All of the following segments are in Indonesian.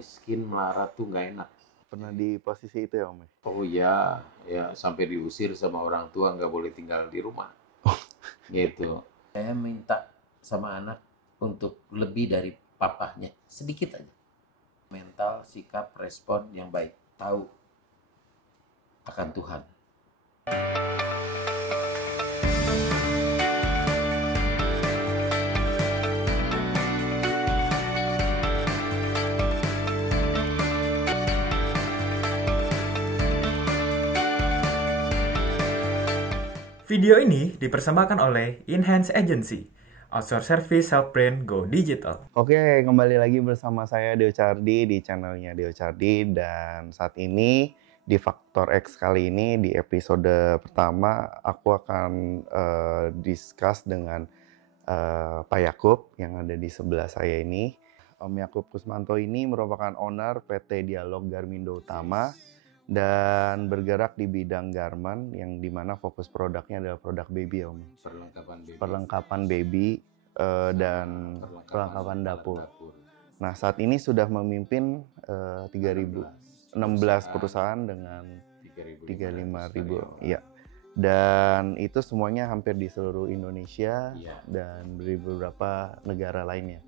miskin melarat tuh nggak enak. Pernah di posisi itu ya Om? Oh iya, ya sampai diusir sama orang tua nggak boleh tinggal di rumah. Gitu. Saya minta sama anak untuk lebih dari papahnya, sedikit aja. Mental, sikap, respon yang baik, tahu akan Tuhan. Video ini dipersembahkan oleh Enhance Agency, outsource service help brand go digital. Oke, kembali lagi bersama saya Deo Cardi di channelnya Deo Cardi, dan saat ini di Faktor X kali ini di episode pertama aku akan discuss dengan Pak Yakub yang ada di sebelah saya ini. Om Yakub Kusmanto ini merupakan owner PT Dialog Garmindo Utama dan bergerak di bidang garment yang dimana fokus produknya adalah produk baby Om. Perlengkapan baby dan perlengkapan dapur. Nah, saat ini sudah memimpin 3.016 perusahaan dengan 35.000. Ya. Dan itu semuanya hampir di seluruh Indonesia dan di beberapa negara lainnya.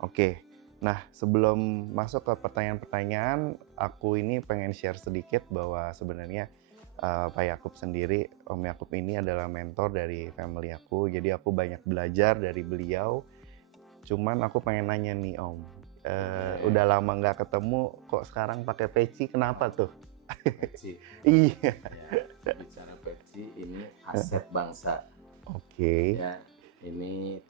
Oke. Nah, sebelum masuk ke pertanyaan-pertanyaan, aku ini pengen share sedikit bahwa sebenarnya Pak Yakub sendiri, Om Yakub ini adalah mentor dari family aku. Jadi aku banyak belajar dari beliau. Cuman aku pengen nanya nih Om, udah lama nggak ketemu, kok sekarang pakai peci, kenapa tuh? Peci. Iya. Ya, bicara peci, ini aset bangsa. Oke. Ya, ini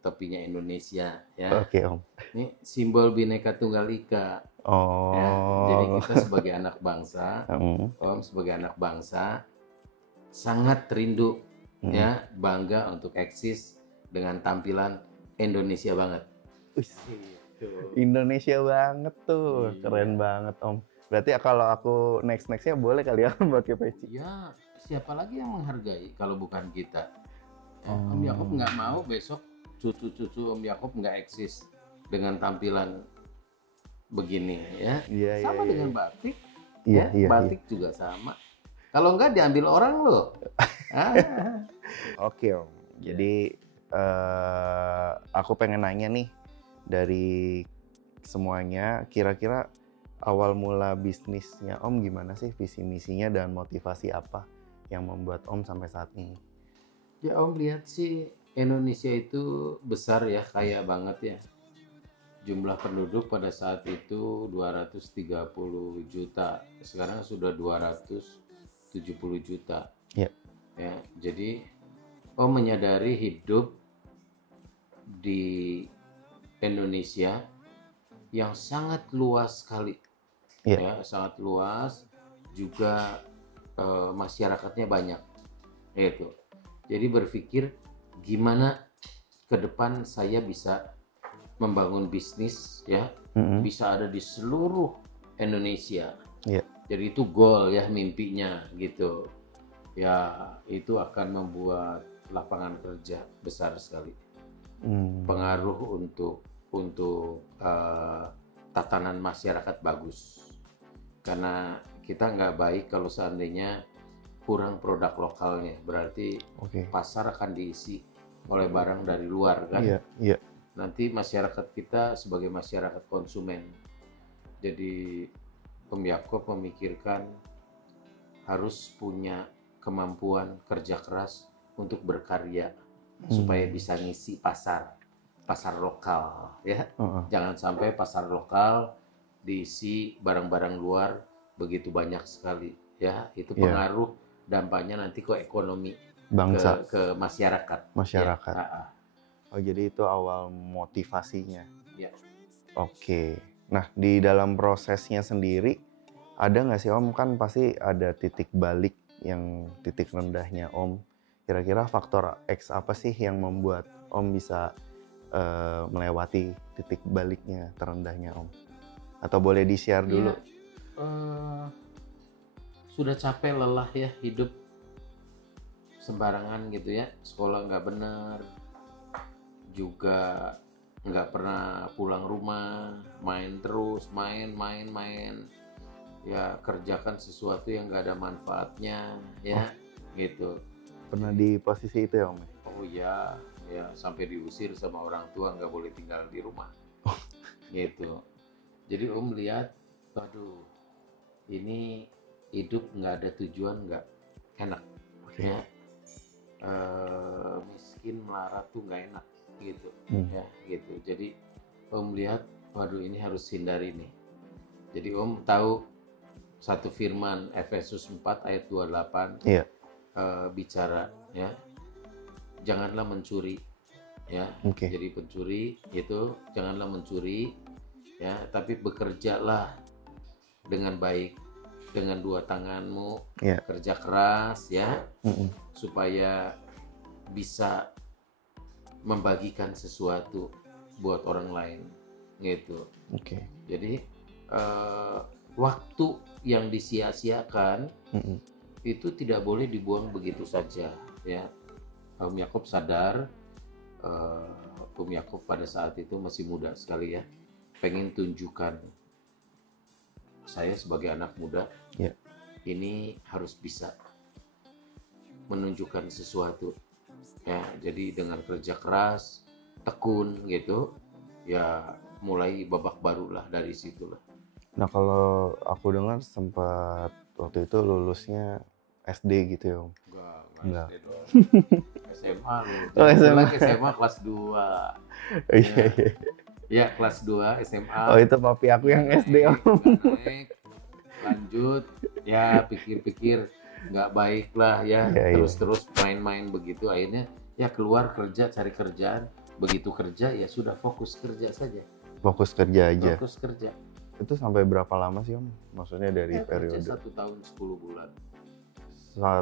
topinya Indonesia ya. Oke Om. Ini simbol Bhinneka Tunggal Ika. Oh. Ya, jadi kita sebagai anak bangsa, Om sebagai anak bangsa sangat rindu ya, bangga untuk eksis dengan tampilan Indonesia banget. Indonesia banget tuh, keren banget Om. Berarti kalau aku nextnya boleh kali ya pakai peci? Ya, siapa lagi yang menghargai kalau bukan kita? Ya, Om Yakub nggak mau besok cucu-cucu Om Yakub nggak eksis dengan tampilan begini ya. Sama dengan batik. Batik juga sama. Kalau nggak diambil orang loh. Oke Om. Jadi aku pengen nanya nih, dari semuanya, kira-kira awal mula bisnisnya Om gimana sih, visi misinya dan motivasi apa yang membuat Om sampai saat ini? Ya Om lihat sih, Indonesia itu besar ya, kaya banget ya. Jumlah penduduk pada saat itu 230 juta, sekarang sudah 270 juta. Ya, jadi Om menyadari hidup di Indonesia yang sangat luas sekali. Ya, sangat luas, juga masyarakatnya banyak. Itu. Jadi berpikir gimana ke depan saya bisa membangun bisnis ya, bisa ada di seluruh Indonesia. Jadi itu goal ya, mimpinya gitu. Ya, itu akan membuat lapangan kerja besar sekali. Pengaruh untuk tatanan masyarakat bagus. Karena kita nggak baik kalau seandainya kurang produk lokalnya, berarti pasar akan diisi oleh barang dari luar kan. Nanti masyarakat kita sebagai masyarakat konsumen. Jadi Om Yakub memikirkan harus punya kemampuan kerja keras untuk berkarya supaya bisa ngisi pasar lokal ya. Jangan sampai pasar lokal diisi barang-barang luar begitu banyak sekali ya. Itu pengaruh dampaknya nanti ke ekonomi bangsa, ke masyarakat. Ya. Oh, jadi itu awal motivasinya. Oke. Nah, di dalam prosesnya sendiri ada nggak sih Om, kan pasti ada titik balik, yang titik rendahnya Om. Kira-kira faktor X apa sih yang membuat Om bisa melewati titik baliknya terendahnya Om? Atau boleh di-share dulu? Sudah capek lelah ya hidup sembarangan gitu ya, sekolah nggak benar, juga nggak pernah pulang rumah, main terus, main. Ya kerjakan sesuatu yang nggak ada manfaatnya, ya gitu. Pernah di posisi itu ya Om? Oh ya, ya sampai diusir sama orang tua, nggak boleh tinggal di rumah, gitu. Jadi Om lihat, waduh, ini hidup nggak ada tujuan, nggak enak, ya. Miskin melarat tuh nggak enak, gitu, ya, gitu. Jadi Om lihat, waduh ini harus hindari nih. Jadi Om tahu satu firman Efesus 4 ayat 28, bicara, ya, janganlah mencuri, ya. Jadi pencuri itu janganlah mencuri, ya, tapi bekerjalah dengan baik dengan dua tanganmu, kerja keras, ya, supaya bisa membagikan sesuatu buat orang lain, gitu. Jadi waktu yang disia-siakan itu tidak boleh dibuang begitu saja, ya. Om Yakub sadar, Om Yakub pada saat itu masih muda sekali, ya, pengen tunjukkan saya sebagai anak muda, ini harus bisa menunjukkan sesuatu, ya. Jadi dengan kerja keras, tekun, gitu, ya, mulai babak baru lah dari situlah. Nah kalau aku dengar sempat waktu itu lulusnya SD gitu ya Om? Enggak. SD dong. SMA loh. SMA kelas 2. Iya. Ya kelas 2 SMA. Oh itu papi aku yang SD Om. Naik, lanjut, ya pikir-pikir nggak baik lah, ya. Terus main-main begitu, akhirnya ya keluar kerja, cari kerjaan. Begitu kerja ya sudah fokus kerja saja. Fokus kerja aja. Fokus kerja. Itu sampai berapa lama sih Om? Maksudnya dari periode? 1 tahun 10 bulan.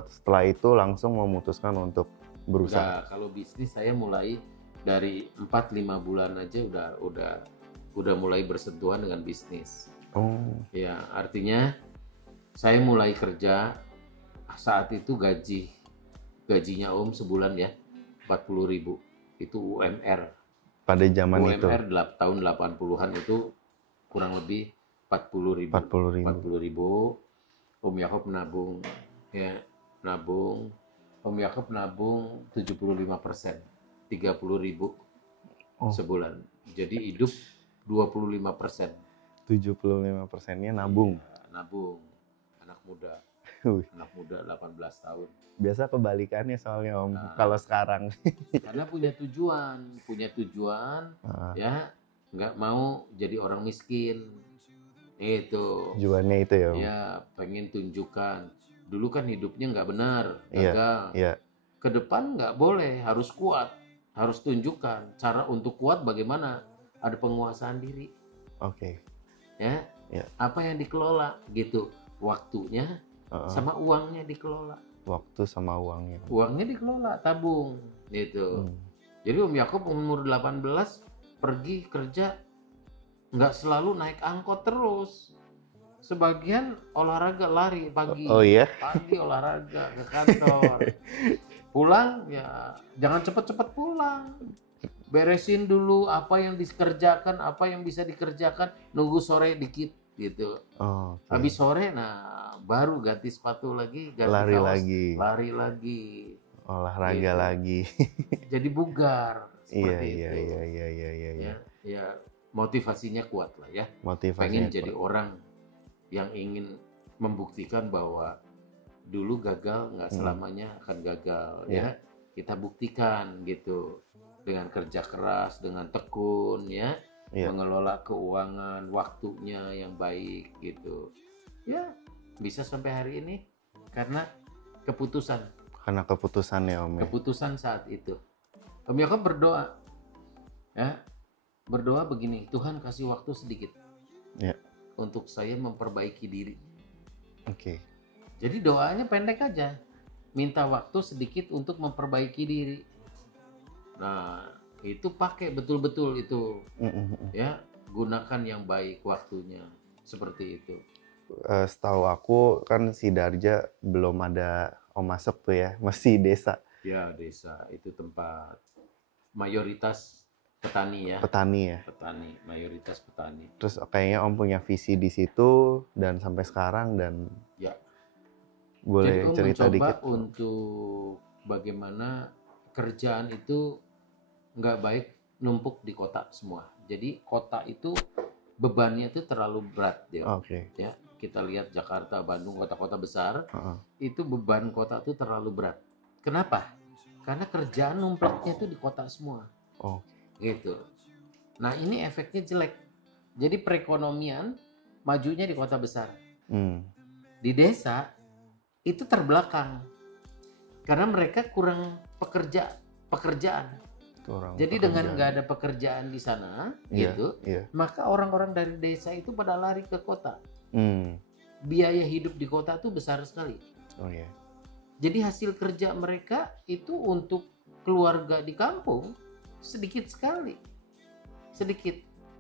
Setelah itu langsung memutuskan untuk berusaha? Enggak, kalau bisnis saya mulai dari 4-5 bulan aja udah mulai bersentuhan dengan bisnis. Ya, artinya saya mulai kerja saat itu gajinya Om sebulan ya 40.000, itu UMR. Pada zaman itu? UMR tahun 80-an itu kurang lebih 40.000. Om Yakub nabung, ya, Om Yakub nabung 75%, 30.000 sebulan. Jadi hidup 25%. 75%-nya nabung? Ya, nabung. Anak muda. Anak muda 18 tahun. Biasa kebalikannya soalnya Om, kalau sekarang. Karena punya tujuan, ya, nggak mau jadi orang miskin. Itu. Tujuannya itu ya Om? Ya, pengen tunjukkan. Dulu kan hidupnya nggak benar, gagal. Ke depan nggak boleh, harus kuat, harus tunjukkan. Cara untuk kuat bagaimana? Ada penguasaan diri. Ya, apa yang dikelola gitu, waktunya sama uangnya dikelola. Waktu sama uangnya. Uangnya dikelola, tabung, gitu. Jadi Om Yakub umur 18 pergi kerja, nggak selalu naik angkot terus. Sebagian olahraga, lari pagi. Pagi olahraga ke kantor. Pulang ya jangan cepet-cepet pulang. Beresin dulu apa yang dikerjakan, apa yang bisa dikerjakan, nunggu sore dikit gitu. Habis sore nah baru ganti sepatu lagi, ganti kaos, lari lagi. Olahraga gitu. Lagi. Jadi bugar seperti itu. Iya. Ya, motivasinya kuat lah ya. Pengen jadi orang yang ingin membuktikan bahwa dulu gagal nggak selamanya akan gagal, ya. Kita buktikan gitu dengan kerja keras, dengan tekun, ya, mengelola keuangan, waktunya yang baik gitu, ya, bisa sampai hari ini karena keputusan ya Om. Keputusan saat itu. Om Yakub berdoa, ya, berdoa begini, Tuhan kasih waktu sedikit. Untuk saya memperbaiki diri. Jadi doanya pendek aja. Minta waktu sedikit untuk memperbaiki diri. Nah, itu pakai betul-betul itu. Ya, gunakan yang baik waktunya. Seperti itu. Setahu aku kan Sidarja belum ada Om Asep tuh ya, masih desa. Ya, desa itu tempat mayoritas Petani ya. Petani, mayoritas petani. Terus kayaknya Om punya visi di situ dan sampai sekarang dan ya. Boleh jadi Om cerita mencoba dikit untuk bagaimana kerjaan itu nggak baik numpuk di kota semua. Jadi kota itu bebannya itu terlalu berat dia. Ya, kita lihat Jakarta, Bandung, kota-kota besar, itu beban kota itu terlalu berat. Kenapa? Karena kerjaan numplaknya itu di kota semua. Gitu. Nah, ini efeknya jelek. Jadi perekonomian majunya di kota besar. Di desa itu terbelakang. Karena mereka kurang pekerjaan. Jadi dengan nggak ada pekerjaan di sana, maka orang-orang dari desa itu pada lari ke kota. Biaya hidup di kota itu besar sekali. Jadi hasil kerja mereka itu untuk keluarga di kampung sedikit sekali.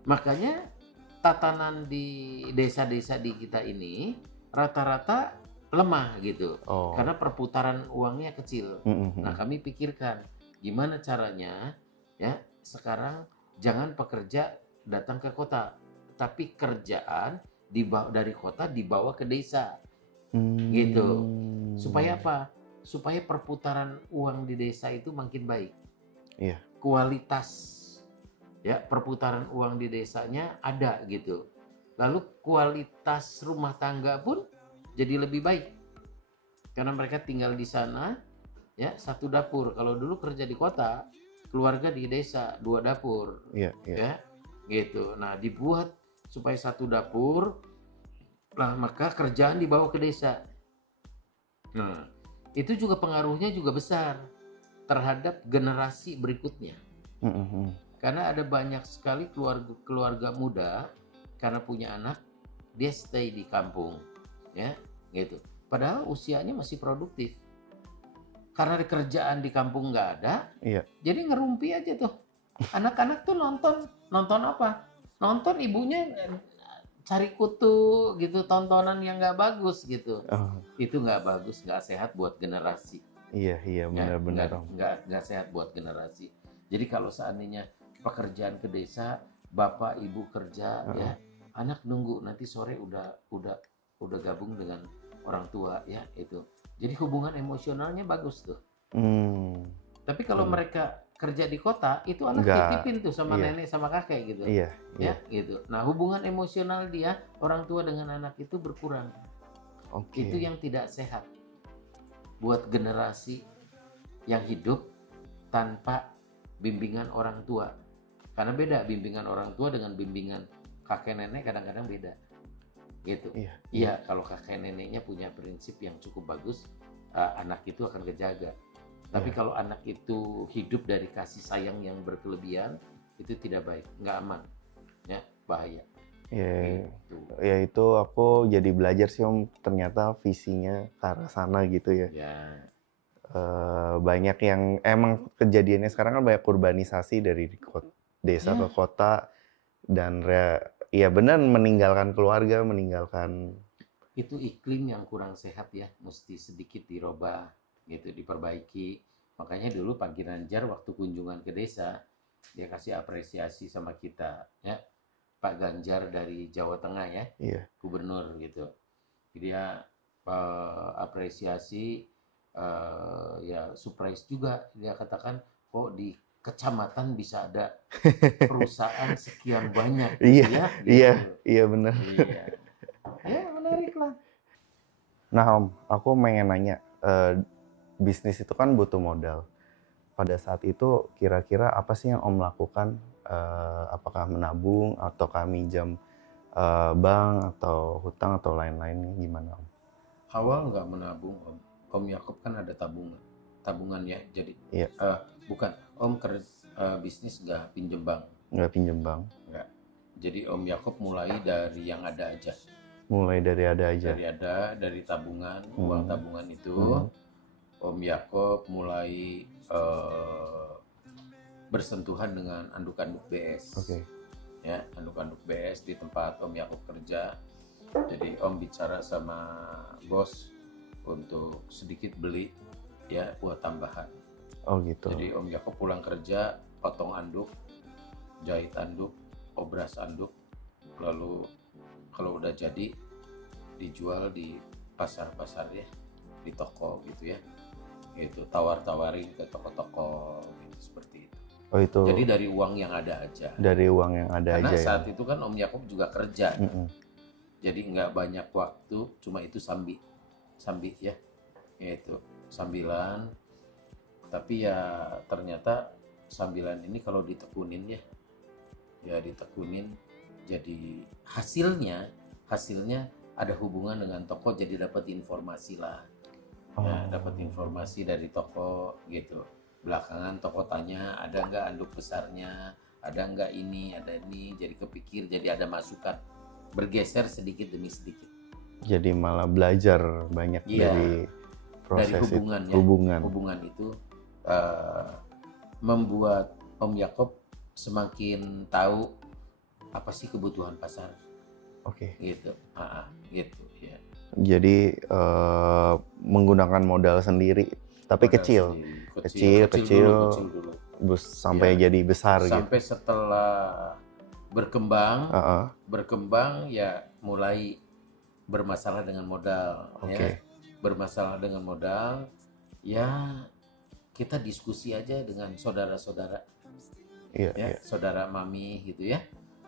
Makanya tatanan di desa-desa di kita ini rata-rata lemah gitu. Karena perputaran uangnya kecil. Nah, kami pikirkan gimana caranya ya sekarang jangan pekerja datang ke kota, tapi kerjaan dari kota dibawa ke desa. Gitu. Supaya apa? Supaya perputaran uang di desa itu makin baik. Kualitas ya perputaran uang di desanya ada gitu. Lalu kualitas rumah tangga pun jadi lebih baik. Karena mereka tinggal di sana ya satu dapur. Kalau dulu kerja di kota, keluarga di desa 2 dapur. Ya, gitu. Nah, dibuat supaya satu dapur, nah maka kerjaan dibawa ke desa. Nah, itu juga pengaruhnya juga besar terhadap generasi berikutnya. Karena ada banyak sekali keluarga muda karena punya anak, dia stay di kampung, ya, gitu. Padahal usianya masih produktif. Karena kerjaan di kampung nggak ada, jadi ngerumpi aja tuh. Anak-anak tuh nonton apa? Nonton ibunya cari kutu gitu, tontonan yang nggak bagus gitu. Itu nggak bagus, nggak sehat buat generasi. Iya benar-benar. Nggak sehat buat generasi. Jadi kalau seandainya pekerjaan ke desa, bapak ibu kerja, ya anak nunggu nanti sore udah gabung dengan orang tua ya itu. Jadi hubungan emosionalnya bagus tuh. Tapi kalau mereka kerja di kota, itu anak titipin tuh sama nenek sama kakek gitu. Ya gitu. Nah hubungan emosional dia orang tua dengan anak itu berkurang. Itu yang tidak sehat buat generasi yang hidup tanpa bimbingan orang tua. Karena beda bimbingan orang tua dengan bimbingan kakek nenek kadang-kadang beda. Gitu. Iya, kalau kakek neneknya punya prinsip yang cukup bagus, anak itu akan kejaga. Tapi kalau anak itu hidup dari kasih sayang yang berkelebihan, itu tidak baik, nggak aman, ya bahaya. Gitu. Ya itu aku jadi belajar sih Om, ternyata visinya ke arah sana gitu ya. Banyak yang emang kejadiannya sekarang kan banyak urbanisasi dari desa ke kota dan ya benar meninggalkan keluarga, meninggalkan itu iklim yang kurang sehat ya, mesti sedikit dirubah gitu, diperbaiki. Makanya dulu Pak Ginanjar waktu kunjungan ke desa dia kasih apresiasi sama kita ya, Pak Ganjar dari Jawa Tengah ya, gubernur gitu. Dia apresiasi ya surprise juga, dia katakan kok di kecamatan bisa ada perusahaan sekian banyak gitu ya. Gitu. Iya benar. Ya menarik lah. Nah Om, aku pengen nanya, bisnis itu kan butuh modal. Pada saat itu kira-kira apa sih yang Om lakukan? Apakah menabung atau minjam bank atau hutang atau lain-lainnya gimana Om? Awal nggak menabung Om. Om Yakob kan ada tabungan ya. Jadi bukan Om bisnis nggak pinjem bank. Nggak pinjem bank. Nggak. Jadi Om Yakob mulai dari yang ada aja. Mulai dari ada aja. Dari tabungan, uang tabungan itu Om Yakob mulai bersentuhan dengan anduk-anduk BS. Ya, anduk-anduk BS di tempat Om Yakob kerja. Jadi Om bicara sama bos untuk sedikit beli ya buat tambahan. Gitu. Jadi Om Yakob pulang kerja potong anduk jahit anduk, obras anduk, lalu kalau udah jadi dijual di pasar-pasar ya, di toko gitu ya, gitu tawar-tawarin ke toko-toko gitu, seperti itu. Oh itu. Jadi dari uang yang ada aja. Dari uang yang ada karena aja. Karena saat itu kan Om Yakob juga kerja, jadi nggak banyak waktu, cuma itu sambi ya, itu sambilan. Tapi ya ternyata sambilan ini kalau ditekunin ya ditekunin, jadi hasilnya ada hubungan dengan toko, jadi dapat informasi lah. Ya, dapat informasi dari toko gitu. Belakangan toko tanya ada nggak anduk besarnya, ada nggak ini, ada ini, jadi kepikir, jadi ada masukan, bergeser sedikit demi sedikit. Jadi malah belajar banyak dari proses dari hubungan itu membuat Om Yakob semakin tahu apa sih kebutuhan pasar. Oke. Gitu, gitu ya. Jadi menggunakan modal sendiri, tapi kecil dulu. Sampai ya, jadi besar sampai gitu. Setelah berkembang ya mulai bermasalah dengan modal. Ya. Bermasalah dengan modal ya, kita diskusi aja dengan saudara-saudara. Saudara mami gitu ya,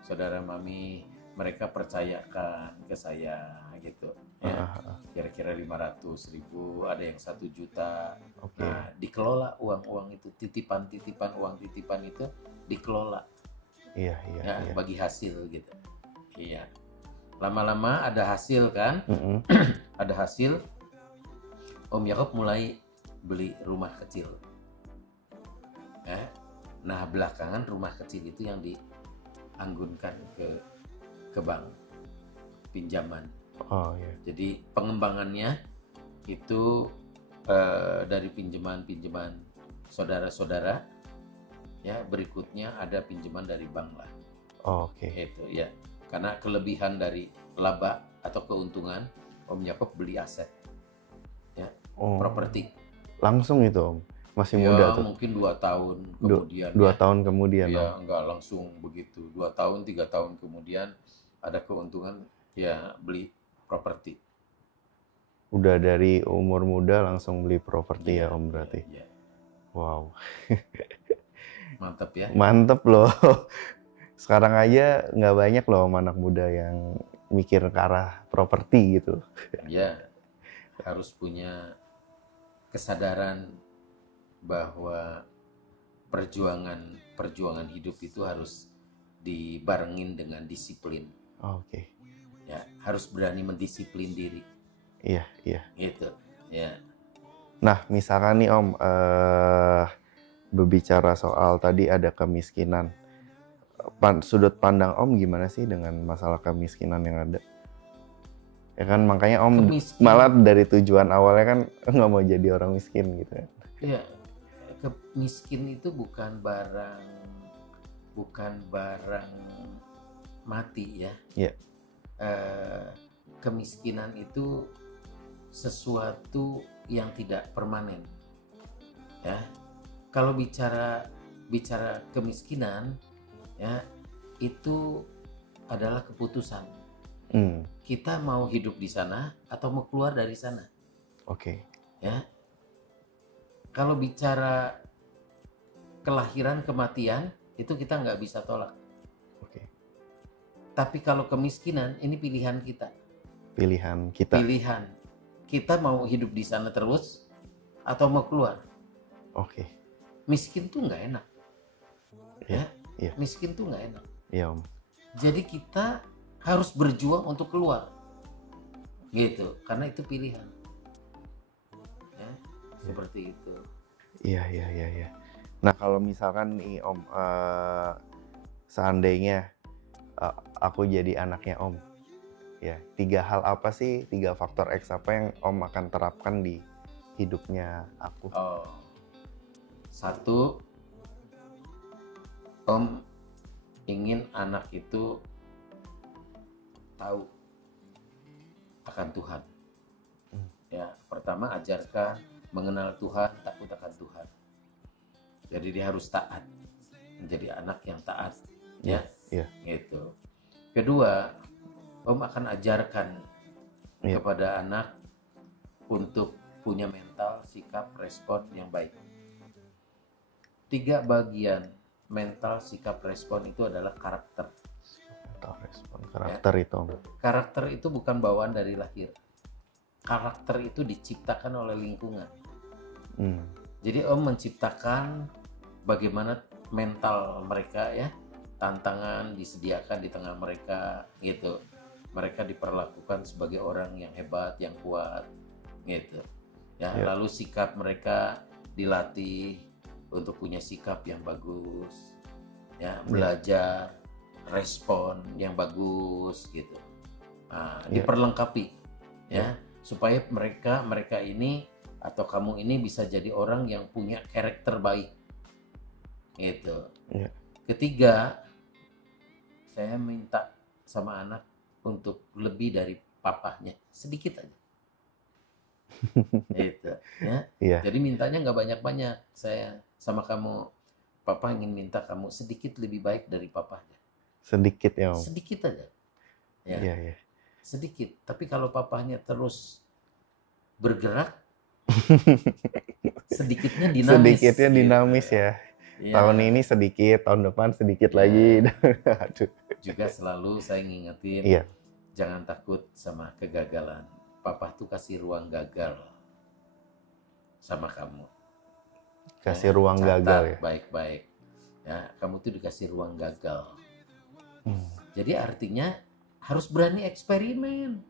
saudara mami, mereka percayakan ke saya gitu ya, kira-kira 500.000, ada yang 1 juta. Nah, dikelola uang itu, uang titipan itu dikelola. Bagi hasil gitu. Iya. Lama-lama ada hasil kan? Ada hasil. Om Yakob mulai beli rumah kecil. Nah, belakangan rumah kecil itu yang dianggunkan ke bank pinjaman. Jadi pengembangannya itu dari pinjaman saudara-saudara ya, berikutnya ada pinjaman dari bank lah. Itu ya, karena kelebihan dari laba atau keuntungan, Om Yakob beli aset ya, properti langsung itu Om, masih muda tuh. Mungkin 2 tahun kemudian. 2 tahun kemudian ya, enggak langsung begitu, 2 tahun 3 tahun kemudian ada keuntungan ya, beli properti. Udah dari umur muda langsung beli properti ya Om berarti. Wow. Mantap ya. Mantep loh. Sekarang aja nggak banyak loh anak muda yang mikir ke arah properti gitu. Ya, harus punya kesadaran bahwa perjuangan hidup itu harus dibarengin dengan disiplin. Ya, harus berani mendisiplin diri. Iya. Gitu. Ya. Nah, misalkan nih Om, berbicara soal tadi ada kemiskinan. Sudut pandang Om gimana sih dengan masalah kemiskinan yang ada? Ya kan makanya Om malah dari tujuan awalnya kan nggak mau jadi orang miskin gitu kan. Iya, miskin itu bukan barang mati ya. Iya. Kemiskinan itu sesuatu yang tidak permanen. Ya. Kalau bicara kemiskinan ya, itu adalah keputusan. Kita mau hidup di sana atau mau keluar dari sana. Ya. Kalau bicara kelahiran, kematian, itu kita nggak bisa tolak. Tapi kalau kemiskinan, ini pilihan kita. Pilihan. Kita mau hidup di sana terus atau mau keluar. Miskin tuh nggak enak. Ya. Miskin tuh nggak enak. Iya Om. Jadi kita harus berjuang untuk keluar. Gitu, karena itu pilihan. Ya, seperti itu. Iya. Nah, kalau misalkan nih Om, seandainya aku jadi anaknya Om, ya 3 hal apa sih, 3 faktor X apa yang Om akan terapkan di hidupnya aku? 1, Om ingin anak itu tahu akan Tuhan. Ya, pertama ajarkan mengenal Tuhan, takut akan Tuhan. Jadi dia harus taat, menjadi anak yang taat ya. Gitu. Kedua, Om akan ajarkan kepada anak untuk punya mental, sikap, respon yang baik. 3 bagian mental, sikap, respon itu adalah karakter. Mental, respon, karakter itu. Karakter itu bukan bawaan dari lahir. Karakter itu diciptakan oleh lingkungan. Jadi Om menciptakan bagaimana mental mereka ya, tantangan disediakan di tengah mereka gitu. Mereka diperlakukan sebagai orang yang hebat, yang kuat gitu. Ya, lalu sikap mereka dilatih untuk punya sikap yang bagus. Ya, belajar respon yang bagus gitu. Nah, diperlengkapi ya, supaya mereka ini atau kamu ini bisa jadi orang yang punya karakter baik. Gitu. Ketiga, saya minta sama anak untuk lebih dari papahnya, sedikit aja. Gitu, ya. Jadi mintanya nggak banyak-banyak. Saya sama kamu, papa ingin minta kamu sedikit lebih baik dari papahnya. Sedikit ya, Om. Sedikit aja. Ya. Sedikit. Tapi kalau papahnya terus bergerak, sedikitnya dinamis. Sedikitnya dinamis gitu. Ya. Tahun ini sedikit, tahun depan sedikit lagi. Aduh. Juga selalu saya ngingetin, jangan takut sama kegagalan. Papa tuh kasih ruang gagal sama kamu. Kasih ruang gagal ya? Baik-baik. Ya, kamu tuh dikasih ruang gagal. Jadi artinya harus berani eksperimen.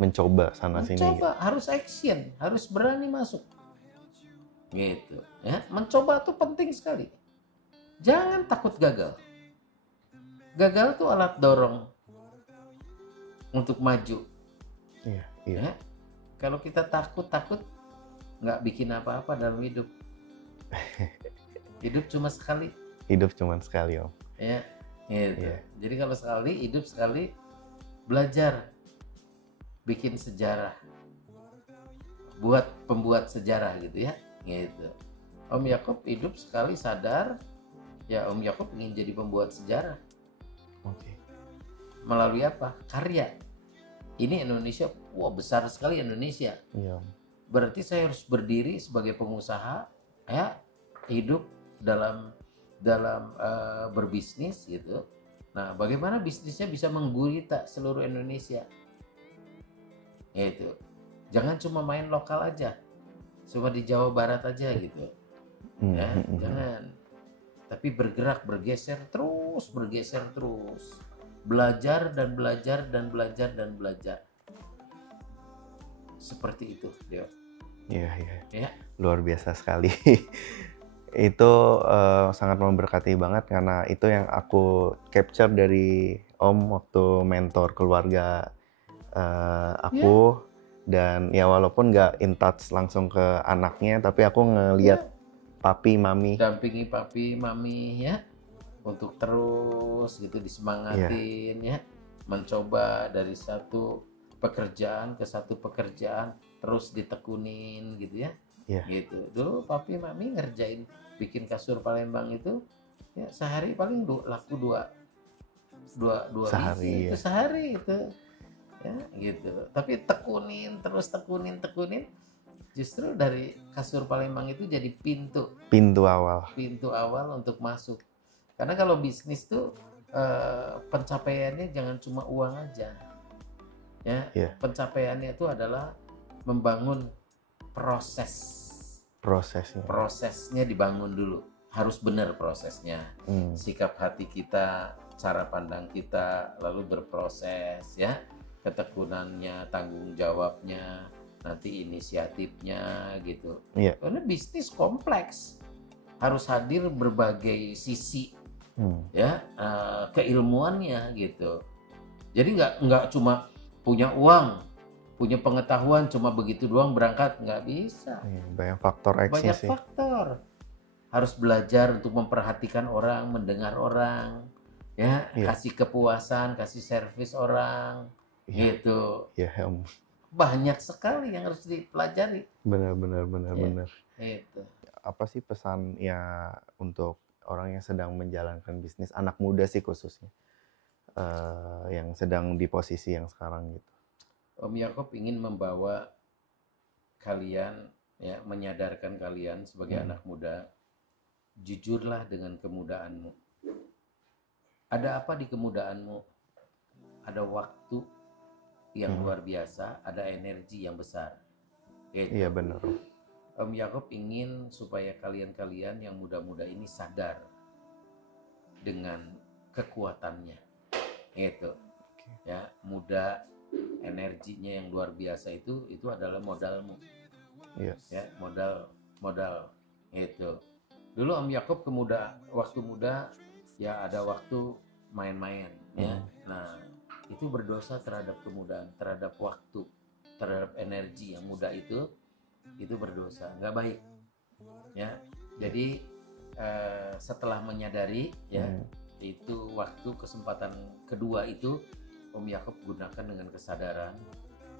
Mencoba sana-sini. Mencoba, harus action, harus berani masuk. Gitu. Ya, mencoba tuh penting sekali. Jangan takut gagal. Gagal tuh alat dorong untuk maju. Iya. Ya, kalau kita takut nggak bikin apa-apa dalam hidup. Hidup cuma sekali. Hidup cuma sekali, Om. Ya, gitu. Jadi kalau sekali, hidup sekali, belajar bikin sejarah, buat pembuat sejarah gitu ya. Gitu. Om Yakub hidup sekali sadar, ya Om Yakub ingin jadi pembuat sejarah. Melalui apa? Karya. Ini Indonesia, besar sekali Indonesia. Berarti saya harus berdiri sebagai pengusaha, ya, hidup dalam berbisnis gitu. Nah, bagaimana bisnisnya bisa menggurita seluruh Indonesia? Gitu. Jangan cuma main lokal aja, cuma di Jawa Barat aja gitu. Ya, jangan. Tapi bergerak, bergeser terus. Belajar dan belajar dan belajar dan belajar. Seperti itu, Deo. Iya. Luar biasa sekali. Itu sangat memberkati banget karena itu yang aku capture dari Om waktu mentor keluarga aku. Dan ya walaupun nggak in touch langsung ke anaknya, tapi aku ngelihat papi, mami. Dampingi papi, mami ya. Untuk terus gitu disemangatin ya, mencoba dari satu pekerjaan ke satu pekerjaan, terus ditekunin gitu ya. Gitu. Dulu papi mami ngerjain bikin kasur Palembang itu ya sehari paling laku dua sehari, itu sehari itu ya gitu. Tapi tekunin justru dari kasur Palembang itu jadi pintu awal untuk masuk. Karena kalau bisnis tuh pencapaiannya jangan cuma uang aja, ya. Pencapaiannya itu adalah membangun prosesnya dibangun dulu, harus benar prosesnya. Sikap hati kita, cara pandang kita, lalu berproses ya, ketekunannya, tanggung jawabnya, nanti inisiatifnya gitu. Karena bisnis kompleks, harus hadir berbagai sisi. Ya, keilmuannya gitu. Jadi nggak cuma punya uang, punya pengetahuan, cuma begitu doang berangkat, nggak bisa. Banyak faktor X-nya sih. Banyak faktor. Harus belajar untuk memperhatikan orang, mendengar orang, ya, kasih kepuasan, kasih servis orang, gitu. Banyak sekali yang harus dipelajari. Benar. Gitu. Apa sih pesan ya untuk orang yang sedang menjalankan bisnis, anak muda sih khususnya, yang sedang di posisi yang sekarang gitu. Om Yakob ingin membawa kalian, ya, menyadarkan kalian sebagai anak muda, jujurlah dengan kemudaanmu. Ada apa di kemudaanmu? Ada waktu yang luar biasa, ada energi yang besar. Gitu. Iya benar. Om Yakob ingin supaya kalian-kalian yang muda-muda ini sadar dengan kekuatannya. Gitu. Ya, muda, energinya yang luar biasa itu adalah modalmu. Iya. Ya, modal itu. Dulu Om Yakob waktu muda ya ada waktu main-main ya. Nah, itu berdosa terhadap kemudahan, terhadap waktu, terhadap energi yang muda itu berdosa, nggak baik. Ya. Jadi setelah menyadari ya, itu waktu kesempatan kedua itu Om Yakob gunakan dengan kesadaran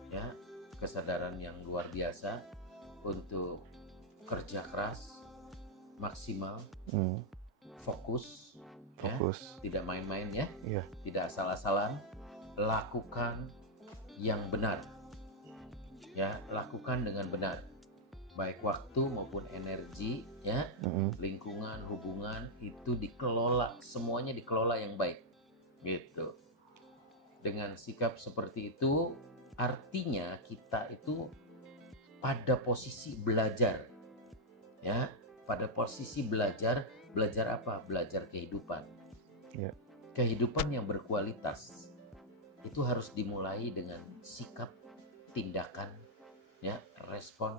ya, kesadaran yang luar biasa untuk kerja keras, maksimal, fokus, ya, tidak main-main ya, tidak asal-asalan, lakukan yang benar, ya, lakukan dengan benar, baik waktu maupun energi, ya, lingkungan, hubungan itu dikelola, semuanya dikelola yang baik, gitu. Dengan sikap seperti itu, artinya kita itu pada posisi belajar, ya, pada posisi belajar apa? Belajar kehidupan. Yeah. Kehidupan yang berkualitas itu harus dimulai dengan sikap, tindakan, ya, respon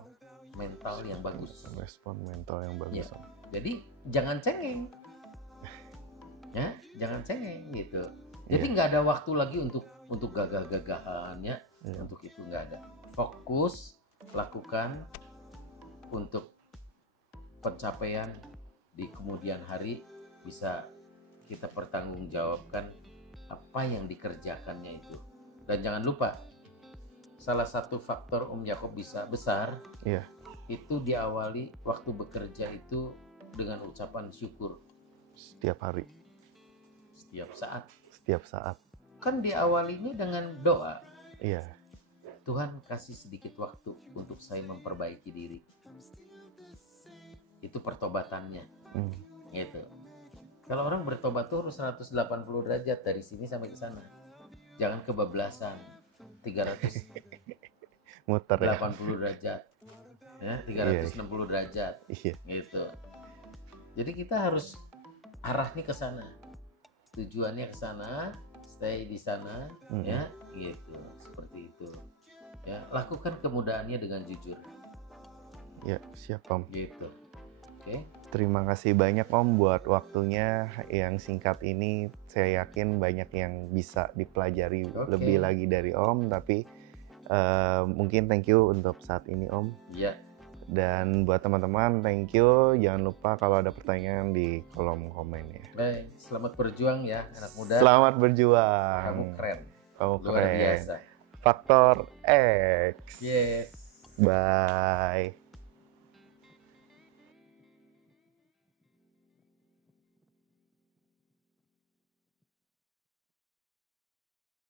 mental yang bagus. Respon mental yang bagus. Ya. Jadi jangan cengeng, ya, jangan cengeng gitu. Jadi nggak ada waktu lagi untuk gagah-gagahan, ya, untuk itu nggak ada. Fokus, lakukan untuk pencapaian di kemudian hari bisa kita pertanggungjawabkan apa yang dikerjakannya itu. Dan jangan lupa, salah satu faktor Om Yakob bisa besar, itu diawali waktu bekerja itu dengan ucapan syukur. Setiap hari. Setiap saat. Kan diawalinya dengan doa. Iya. Tuhan kasih sedikit waktu untuk saya memperbaiki diri. Itu pertobatannya. Gitu. Kalau orang bertobat tuh harus 180 derajat dari sini sampai ke sana. Jangan kebablasan. 380 muter ya. derajat. Ya, 360 derajat. Gitu. Jadi kita harus arahnya ke sana. Tujuannya ke sana, stay di sana, ya, gitu. Seperti itu. Ya, lakukan kemudahannya dengan jujur. Ya, siap Om. Gitu. Oke. Terima kasih banyak Om buat waktunya yang singkat ini. Saya yakin banyak yang bisa dipelajari lebih lagi dari Om. Tapi mungkin thank you untuk saat ini Om. Iya. Dan buat teman-teman thank you. Jangan lupa kalau ada pertanyaan di kolom komen ya. Baik, selamat berjuang ya anak muda. Selamat berjuang. Kamu keren. Kamu luar keren. Biasa. Faktor X. Yes. Bye.